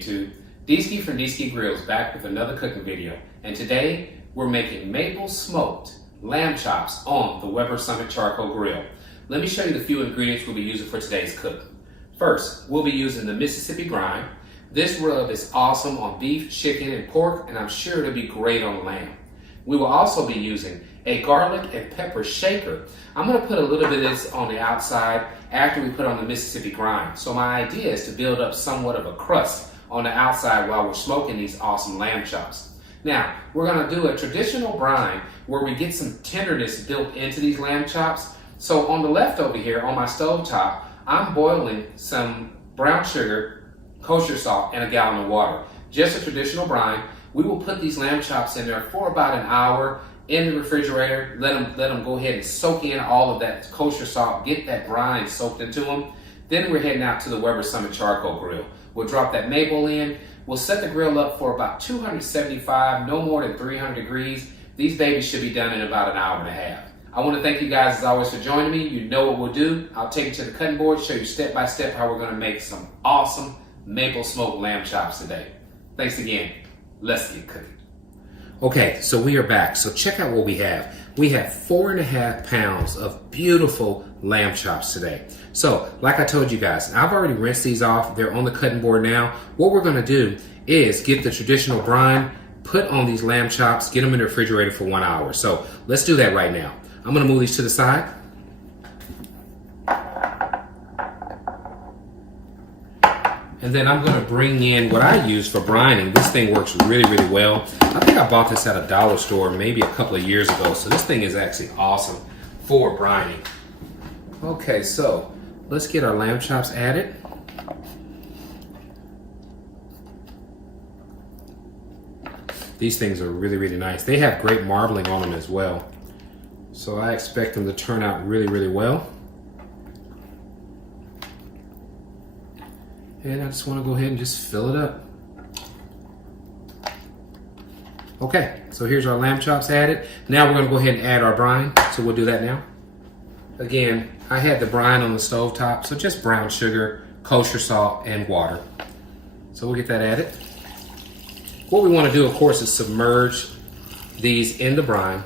YouTube. D-Ski from D-Ski Grillz back with another cooking video. And today we're making maple smoked lamb chops on the Weber Summit Charcoal Grill. Let me show you the few ingredients we'll be using for today's cook. First, we'll be using the Mississippi Brine. This rub is awesome on beef, chicken, and pork, and I'm sure it'll be great on lamb. We will also be using a garlic and pepper shaker. I'm going to put a little bit of this on the outside after we put on the Mississippi Brine. So my idea is to build up somewhat of a crust on the outside while we're smoking these awesome lamb chops. Now, we're going to do a traditional brine where we get some tenderness built into these lamb chops. So on the left over here on my stove top, I'm boiling some brown sugar, kosher salt, and a gallon of water. Just a traditional brine. We will put these lamb chops in there for about an hour in the refrigerator. Let them go ahead and soak in all of that kosher salt, get that brine soaked into them. Then we're heading out to the Weber Summit Charcoal Grill. We'll drop that maple in. We'll set the grill up for about 275, no more than 300 degrees. These babies should be done in about an hour and a half. I want to thank you guys as always for joining me. You know what we'll do. I'll take you to the cutting board, show you step by step how we're going to make some awesome maple smoked lamb chops today. Thanks again. Let's get cooking. Okay, so we are back. So check out what we have. We have 4.5 pounds of beautiful lamb chops today. So, like I told you guys, I've already rinsed these off. They're on the cutting board now. What we're gonna do is get the traditional brine, put on these lamb chops, get them in the refrigerator for 1 hour. So let's do that right now. I'm gonna move these to the side. And then I'm gonna bring in what I use for brining. This thing works really, really well. I think I bought this at a dollar store maybe a couple of years ago. So this thing is actually awesome for brining. Okay, so let's get our lamb chops added. These things are really, really nice. They have great marbling on them as well. So I expect them to turn out really, really well. And I just want to go ahead and just fill it up. Okay, so here's our lamb chops added. Now we're going to go ahead and add our brine. So we'll do that now. Again, I had the brine on the stove top, so just brown sugar, kosher salt, and water. So we'll get that added. What we want to do, of course, is submerge these in the brine.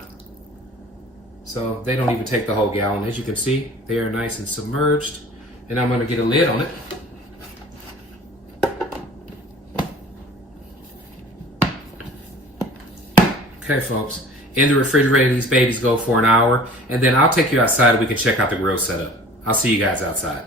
So they don't even take the whole gallon. As you can see, they are nice and submerged. And I'm going to get a lid on it. Okay, folks, in the refrigerator, these babies go for an hour, and then I'll take you outside and we can check out the grill setup. I'll see you guys outside.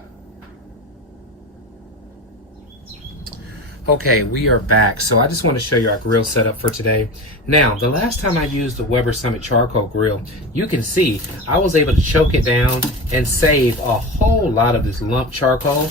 Okay, we are back. So I just want to show you our grill setup for today. Now, the last time I used the Weber Summit Charcoal Grill, you can see I was able to choke it down and save a whole lot of this lump charcoal,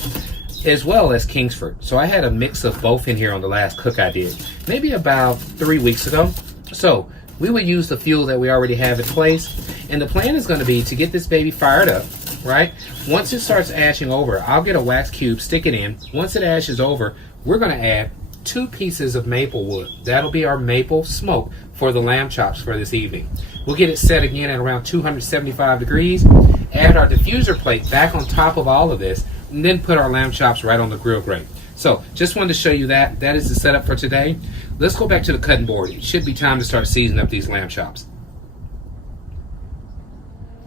as well as Kingsford. So I had a mix of both in here on the last cook I did, maybe about 3 weeks ago. So we would use the fuel that we already have in place, and the plan is going to be to get this baby fired up, right? Once it starts ashing over, I'll get a wax cube, stick it in. Once it ashes over, we're going to add 2 pieces of maple wood. That'll be our maple smoke for the lamb chops for this evening. We'll get it set again at around 275 degrees, add our diffuser plate back on top of all of this, and then put our lamb chops right on the grill grate. So just wanted to show you that. That is the setup for today. Let's go back to the cutting board. It should be time to start seasoning up these lamb chops.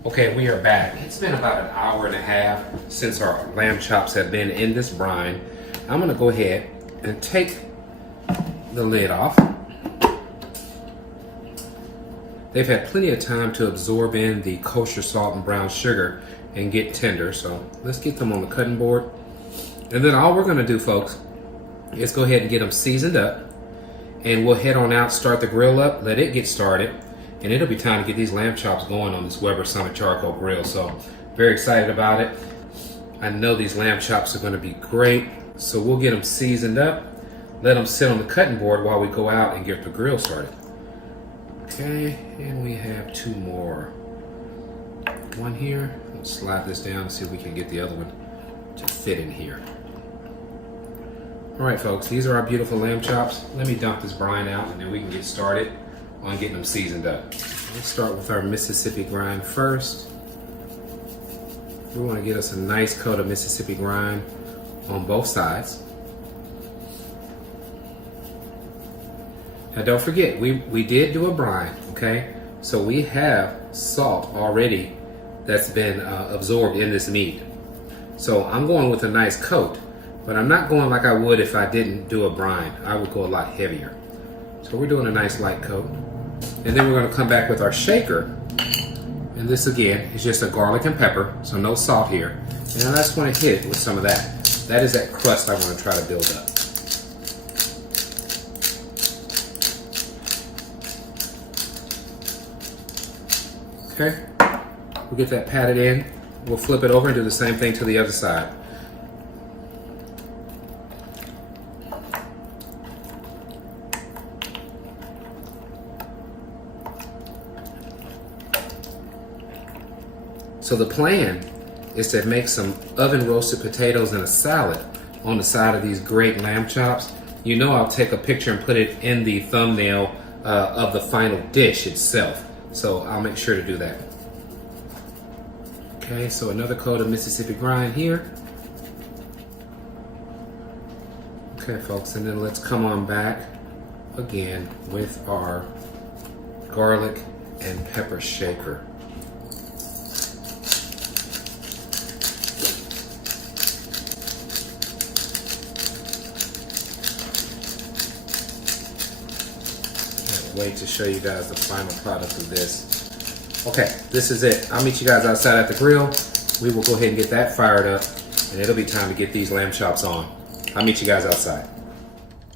Okay, we are back. It's been about an hour and a half since our lamb chops have been in this brine. I'm gonna go ahead and take the lid off. They've had plenty of time to absorb in the kosher salt and brown sugar and get tender. So let's get them on the cutting board. And then all we're gonna do, folks, is go ahead and get them seasoned up, and we'll head on out, start the grill up, let it get started, and it'll be time to get these lamb chops going on this Weber Summit Charcoal Grill. So very excited about it. I know these lamb chops are gonna be great. So we'll get them seasoned up, let them sit on the cutting board while we go out and get the grill started. Okay, and we have 2 more. One here. Let's slide this down and see if we can get the other one to fit in here. All right, folks, these are our beautiful lamb chops. Let me dump this brine out and then we can get started on getting them seasoned up. Let's start with our Mississippi brine first. We want to get us a nice coat of Mississippi brine on both sides. Now don't forget, we did do a brine, okay? So we have salt already that's been absorbed in this meat. So I'm going with a nice coat, but I'm not going like I would if I didn't do a brine. I would go a lot heavier. So we're doing a nice light coat. And then we're gonna come back with our shaker. And this again is just a garlic and pepper, so no salt here. And I just wanna hit it with some of that. That is that crust I wanna try to build up. Okay, we'll get that patted in. We'll flip it over and do the same thing to the other side. So the plan is to make some oven roasted potatoes and a salad on the side of these great lamb chops. You know I'll take a picture and put it in the thumbnail of the final dish itself. So I'll make sure to do that. Okay, so another coat of Mississippi brine here. Okay folks, and then let's come on back again with our garlic and pepper shaker. Wait to show you guys the final product of this. Okay, this is it. I'll meet you guys outside at the grill. We will go ahead and get that fired up, and it'll be time to get these lamb chops on. I'll meet you guys outside.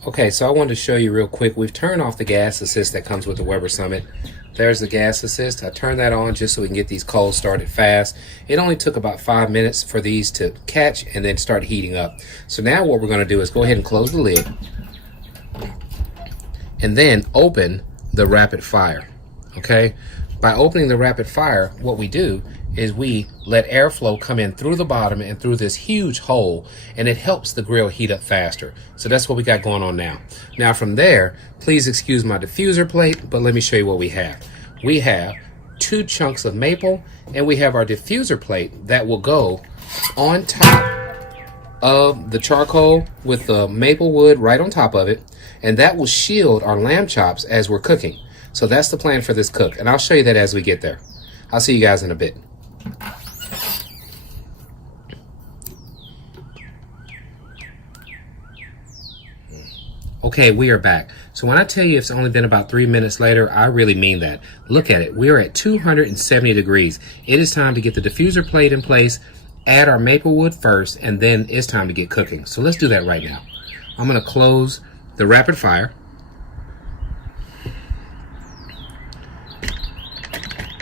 Okay, so I wanted to show you real quick. We've turned off the gas assist that comes with the Weber Summit. There's the gas assist. I turned that on just so we can get these coals started fast. It only took about 5 minutes for these to catch and then start heating up. So now what we're going to do is go ahead and close the lid and then open the rapid fire. Okay, by opening the rapid fire, what we do is we let airflow come in through the bottom and through this huge hole, and it helps the grill heat up faster. So that's what we got going on now. Now from there, please excuse my diffuser plate, but let me show you what we have. We have 2 chunks of maple, and we have our diffuser plate that will go on top of the charcoal with the maple wood right on top of it, and that will shield our lamb chops as we're cooking. So that's the plan for this cook, and I'll show you that as we get there. I'll see you guys in a bit. Okay, we are back. So when I tell you it's only been about 3 minutes later, I really mean that. Look at it. We are at 270 degrees. It is time to get the diffuser plate in place, add our maple wood first, and then it's time to get cooking. So let's do that right now. I'm going to close the rapid fire.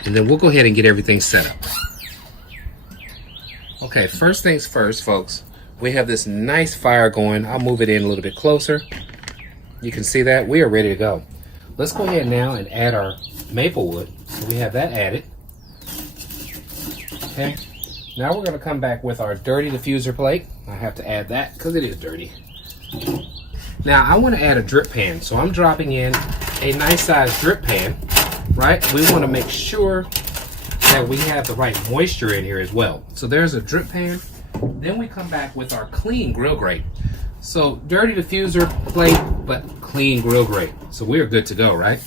And then we'll go ahead and get everything set up. Okay, first things first, folks. We have this nice fire going. I'll move it in a little bit closer. You can see that. We are ready to go. Let's go ahead now and add our maple wood. So we have that added. Okay. Now we're going to come back with our dirty diffuser plate. I have to add that because it is dirty. Now I want to add a drip pan. So I'm dropping in a nice sized drip pan, right? We want to make sure that we have the right moisture in here as well. So there's a drip pan. Then we come back with our clean grill grate. So dirty diffuser plate, but clean grill grate. So we're good to go, right?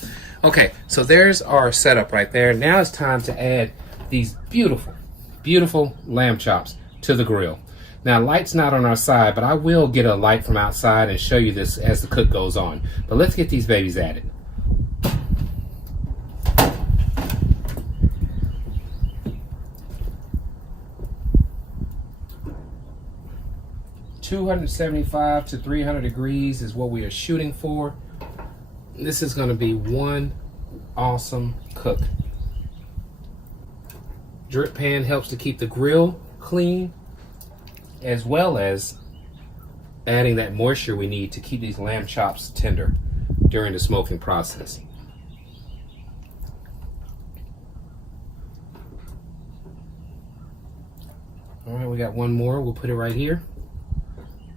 Okay, so there's our setup right there. Now it's time to add these beautiful, beautiful lamb chops to the grill. Now light's not on our side, but I will get a light from outside and show you this as the cook goes on. But let's get these babies added. 275 to 300 degrees is what we are shooting for. This is going to be one awesome cook. Drip pan helps to keep the grill clean, as well as adding that moisture we need to keep these lamb chops tender during the smoking process. All right, we got one more. We'll put it right here.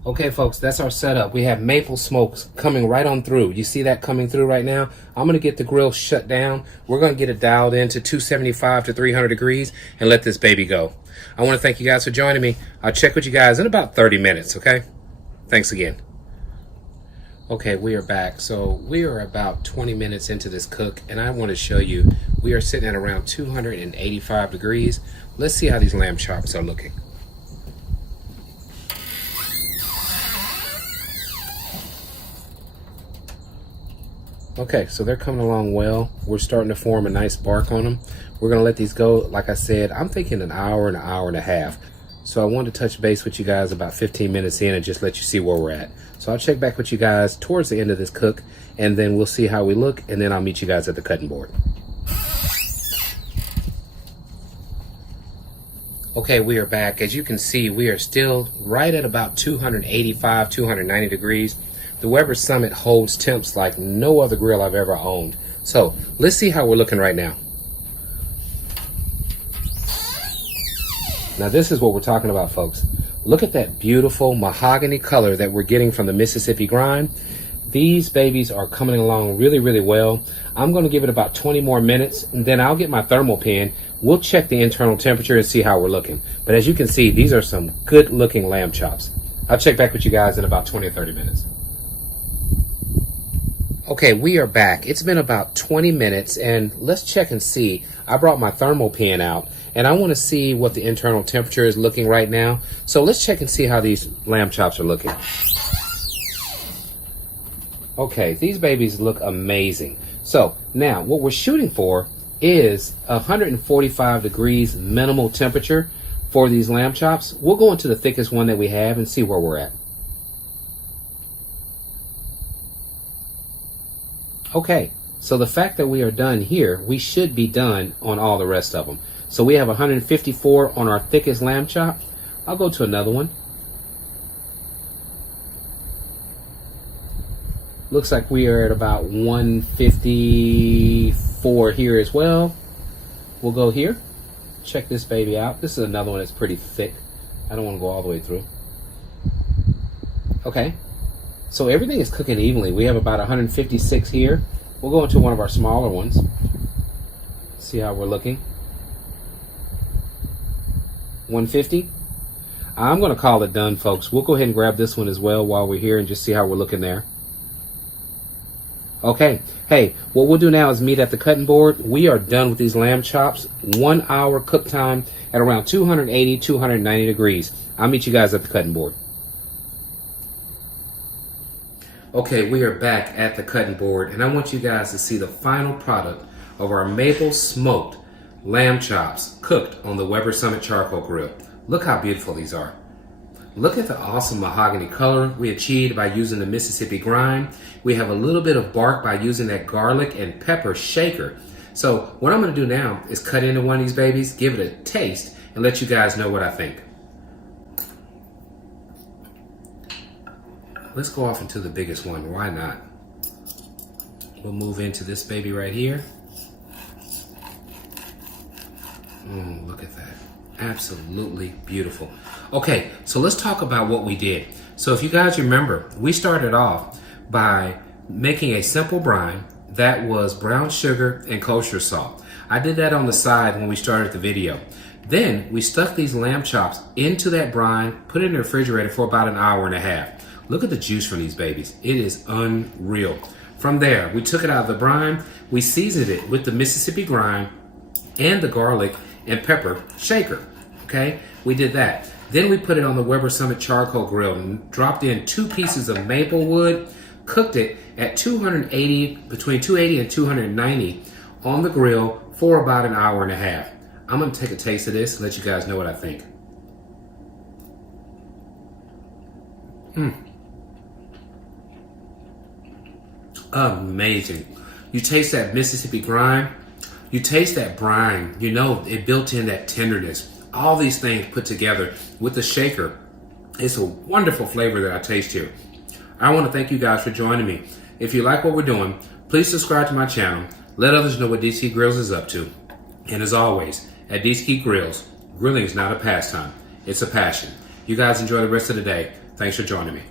Okay, folks, that's our setup. We have maple smokes coming right on through. You see that coming through right now? I'm going to get the grill shut down. We're going to get it dialed into 275 to 300 degrees and let this baby go. I want to thank you guys for joining me. I'll check with you guys in about 30 minutes, okay? Thanks again. Okay, we are back. So we are about 20 minutes into this cook, and I want to show you we are sitting at around 285 degrees. Let's see how these lamb chops are looking. Okay, so they're coming along well. We're starting to form a nice bark on them. We're gonna let these go, like I said, I'm thinking an hour and a half. So I wanted to touch base with you guys about 15 minutes in and just let you see where we're at. So I'll check back with you guys towards the end of this cook, and then we'll see how we look, and then I'll meet you guys at the cutting board. Okay, we are back. As you can see, we are still right at about 285, 290 degrees. The Weber Summit holds temps like no other grill I've ever owned. So let's see how we're looking right now. Now this is what we're talking about, folks. Look at that beautiful mahogany color that we're getting from the Mississippi Grine. These babies are coming along really, really well. I'm gonna give it about 20 more minutes, and then I'll get my thermal pen. We'll check the internal temperature and see how we're looking. But as you can see, these are some good looking lamb chops. I'll check back with you guys in about 20 or 30 minutes. Okay, we are back. It's been about 20 minutes, and let's check and see. I brought my thermal pen out, and I want to see what the internal temperature is looking right now. So let's check and see how these lamb chops are looking. Okay, these babies look amazing. So now what we're shooting for is 145 degrees minimal temperature for these lamb chops. We'll go into the thickest one that we have and see where we're at. Okay, so the fact that we are done here, we should be done on all the rest of them. So we have 154 on our thickest lamb chop. I'll go to another one. Looks like we are at about 154 here as well. We'll go here. Check this baby out. This is another one that's pretty thick. I don't want to go all the way through. Okay. So everything is cooking evenly. We have about 156 here. We'll go into one of our smaller ones. See how we're looking. 150. I'm going to call it done, folks. We'll go ahead and grab this one as well while we're here and just see how we're looking there. Okay. Hey, what we'll do now is meet at the cutting board. We are done with these lamb chops. 1 hour cook time at around 280, 290 degrees. I'll meet you guys at the cutting board. Okay, we are back at the cutting board, and I want you guys to see the final product of our maple smoked lamb chops cooked on the Weber Summit charcoal grill. Look how beautiful these are. Look at the awesome mahogany color we achieved by using the Mississippi Grine. We have a little bit of bark by using that garlic and pepper shaker. So what I'm going to do now is cut into one of these babies, give it a taste, and let you guys know what I think. Let's go off into the biggest one. Why not? We'll move into this baby right here. Look at that. Absolutely beautiful. Okay, so let's talk about what we did. So if you guys remember, we started off by making a simple brine that was brown sugar and kosher salt. I did that on the side when we started the video. Then we stuck these lamb chops into that brine, put it in the refrigerator for about an hour and a half. Look at the juice from these babies. It is unreal. From there, we took it out of the brine, we seasoned it with the Mississippi Grine and the garlic and pepper shaker. Okay, we did that. Then we put it on the Weber Summit charcoal grill and dropped in 2 pieces of maple wood, cooked it at 280, between 280 and 290 on the grill for about an hour and a half. I'm gonna take a taste of this and let you guys know what I think. Amazing. You taste that Mississippi Grine, you taste that brine, you know, it built in that tenderness. All these things put together with the shaker. It's a wonderful flavor that I taste here. I want to thank you guys for joining me. If you like what we're doing, please subscribe to my channel. Let others know what DC Grillz is up to. And as always, at DC Grillz, grilling is not a pastime, it's a passion. You guys enjoy the rest of the day. Thanks for joining me.